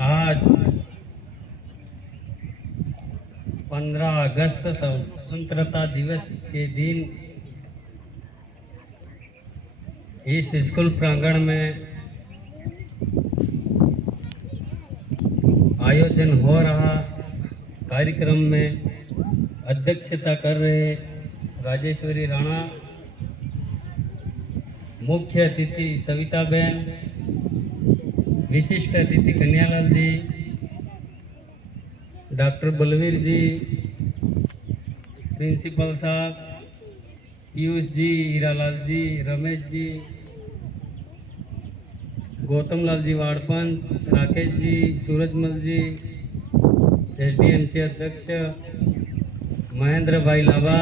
आज 15 अगस्त स्वतंत्रता दिवस के दिन इस स्कूल प्रांगण में आयोजन हो रहा कार्यक्रम में अध्यक्षता कर रहे राजेश्वरी राणा, मुख्य अतिथि सविता बहन, विशिष्ट अतिथि कन्यालाल जी, डॉक्टर बलवीर जी, प्रिंसिपल साहब, पीयूष जी, हीरालाल जी, रमेश जी, गौतम लाल जी वाड़पन, राकेश जी, सूरजमल जी, एसडीएमसी अध्यक्ष महेंद्र भाई लाभा,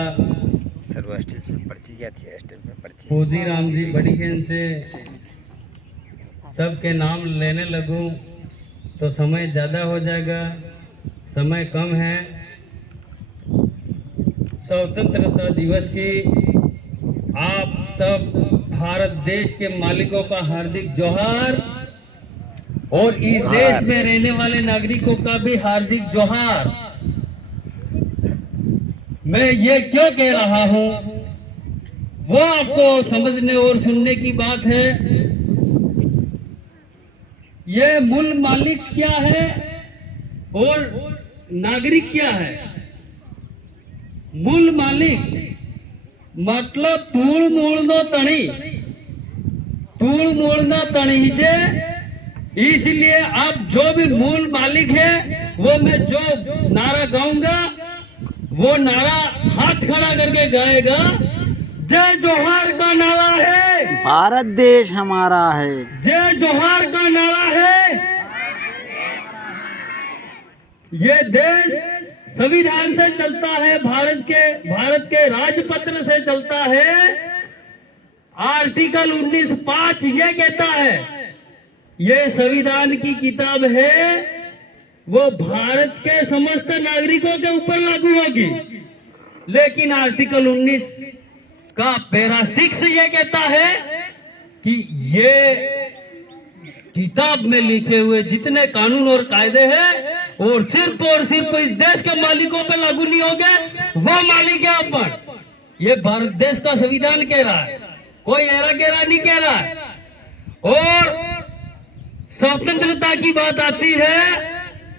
फौजी राम जी बड़ी खेन से, सबके नाम लेने लगूं तो समय ज़्यादा हो जाएगा, समय कम है। स्वतंत्रता दिवस की आप सब भारत देश के मालिकों का हार्दिक जोहार और इस देश में रहने वाले नागरिकों का भी हार्दिक जोहार। मैं ये क्यों कह रहा हूं वो आपको समझने और सुनने की बात है। ये मूल मालिक क्या है और नागरिक क्या है। मूल मालिक मतलब तूड़ मूड़नो तणी, तूड़ मूड़ना तणी जे, इसलिए आप जो भी मूल मालिक है वो मैं जो नारा गाऊंगा वो नारा हाथ खड़ा करके गाएगा। जय जोहार का नारा है, भारत देश हमारा है। जय जोहार का नारा है। ये देश संविधान से चलता है, भारत के राजपत्र से चलता है। आर्टिकल 19(5) ये कहता है, ये संविधान की किताब है, वो भारत के समस्त नागरिकों के ऊपर लागू होगी। लेकिन आर्टिकल 19 का पैरा 6 ये कहता है कि ये किताब में लिखे हुए जितने कानून और कायदे हैं और सिर्फ इस देश के मालिकों पे लागू नहीं होंगे। वो मालिक है अपन। ये भारत देश का संविधान कह रहा है, कोई एरा गेरा नहीं कह रहा है। और स्वतंत्रता की बात आती है,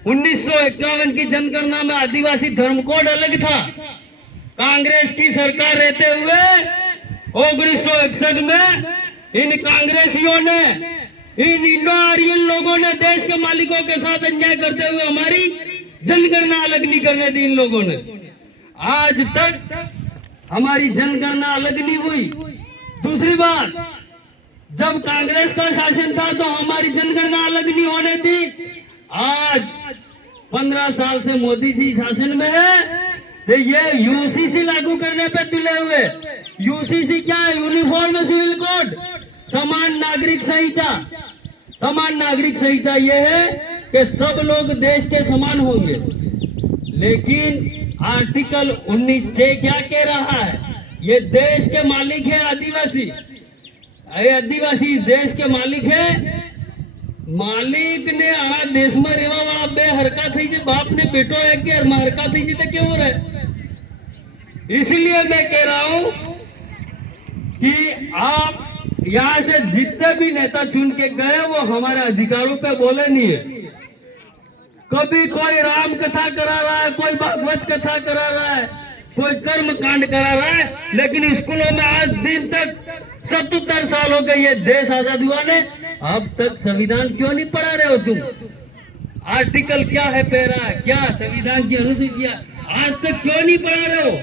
1951 की जनगणना में आदिवासी धर्म कोड अलग था। कांग्रेस की सरकार रहते हुए 1961 में इन कांग्रेसियों ने, इन इंडो आर्यन लोगों ने देश के मालिकों के साथ अन्याय करते हुए हमारी जनगणना अलग नहीं करने दी। इन लोगों ने आज तक हमारी जनगणना अलग नहीं हुई। दूसरी बात, जब कांग्रेस का शासन था तो हमारी जनगणना अलग नहीं होने दी। आज 15 साल से मोदी जी शासन में है तो ये यूसीसी लागू करने पे तुले हुए। यूसीसी क्या है? यूनिफॉर्म सिविल कोड, समान नागरिक संहिता। समान नागरिक संहिता ये है कि सब लोग देश के समान होंगे। लेकिन आर्टिकल 19(6) क्या कह रहा है? ये देश के मालिक है आदिवासी। आदिवासी इस देश के मालिक है। मालिक ने आ देश में रेवा वाला बे हरका थी जे, बाप ने बेटो है कि हरका थी जी तो क्यों हो रहा? इसलिए मैं कह रहा हूं कि आप यहाँ से जितने भी नेता चुन के गए वो हमारे अधिकारों पे बोले नहीं है। कभी कोई राम कथा करा रहा है, कोई भागवत कथा करा रहा है, कोई कर्म कांड करा रहा है, लेकिन स्कूलों में आज दिन तक 77 साल हो गए ये देश आजाद हुआ ने, अब तक संविधान क्यों नहीं पढ़ा रहे हो तुम? आर्टिकल क्या है, पैरा क्या, संविधान की अनुसूचियां आज तक क्यों नहीं पढ़ा रहे हो?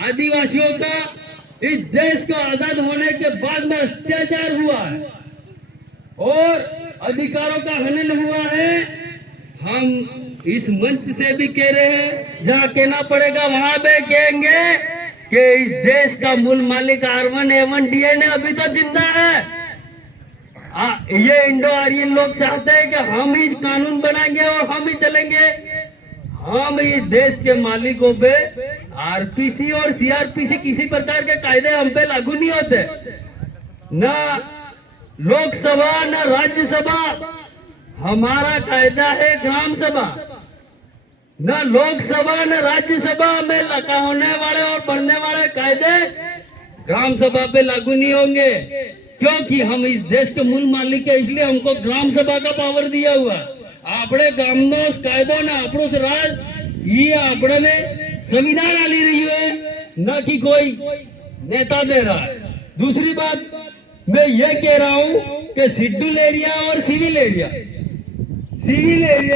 आदिवासियों का इस देश को आजाद होने के बाद में अत्याचार हुआ है और अधिकारों का हनन हुआ है। हम इस मंच से भी कह रहे हैं, जहाँ कहना पड़ेगा वहां पे कहेंगे कि इस देश का मूल मालिक R1A1 DNA अभी तो जिंदा है। ये इंडो आर्यन लोग चाहते हैं कि हम ही कानून बनाएंगे और हम ही चलेंगे। हम इस देश के मालिकों पे आरपीसी और सीआरपीसी किसी प्रकार के कायदे हम पे लागू नहीं होते, ना लोकसभा ना राज्यसभा। हमारा कायदा है ग्राम सभा, न लोकसभा न राज्यसभा में लगा होने वाले और बढ़ने वाले कायदे ग्राम सभा पे लागू नहीं होंगे, क्योंकि हम इस देश के मूल मालिक है, इसलिए हमको ग्राम सभा का पावर दिया हुआ। આપણે ગામનો કાયદો ને આપણો રાજ ये આપણને संविधान आली रही है, न कि कोई नेता दे रहा है। दूसरी बात मैं ये कह रहा हूं कि शेड्यूल एरिया और सिविल एरिया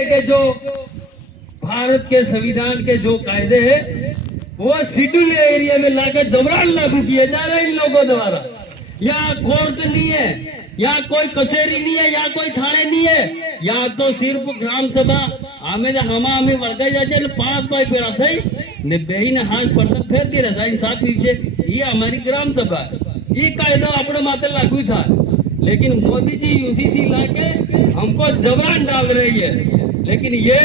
के जो भारत के संविधान के जो कायदे हैं वो शेड्यूल एरिया में लाकर जबरन लागू किए जा रहे हैं इन लोगों द्वारा। यहाँ कोर्ट नहीं है, यहाँ कोई कचेरी नहीं है, यहाँ कोई थाने नहीं है, यहाँ तो सिर्फ ग्राम सभा हमें वળગાઈ જાય છે ને 5 ભાઈ પેલા થઈ ને બેહીને હાથ પર ફેરતી રહે સાફ છે। ये हमारी ग्राम सभा ये कायदा अपने माथे लागू था, लेकिन मोदी जी यूसीसी लाके हमको जबरन डाल रही है। लेकिन ये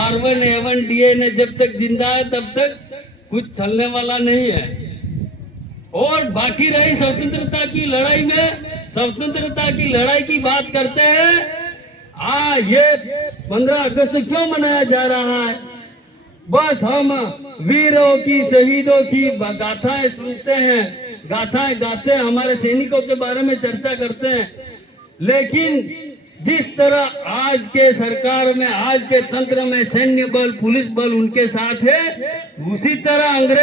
R1 A1 DA ने जब तक जिंदा है तब तक कुछ चलने वाला नहीं है। और बाकी रही स्वतंत्रता की लड़ाई में, स्वतंत्रता की लड़ाई की बात करते हैं। ये 15 अगस्त क्यों मनाया जा रहा है? बस हम वीरों की, शहीदों की गाथाएं सुनते हैं, गाथाएं गाते हैं, हमारे सैनिकों के बारे में चर्चा करते हैं, लेकिन जिस तरह आज के सरकार में, आज के तंत्र में सैन्य बल, पुलिस बल उनके साथ है, उसी तरह अंग्रेज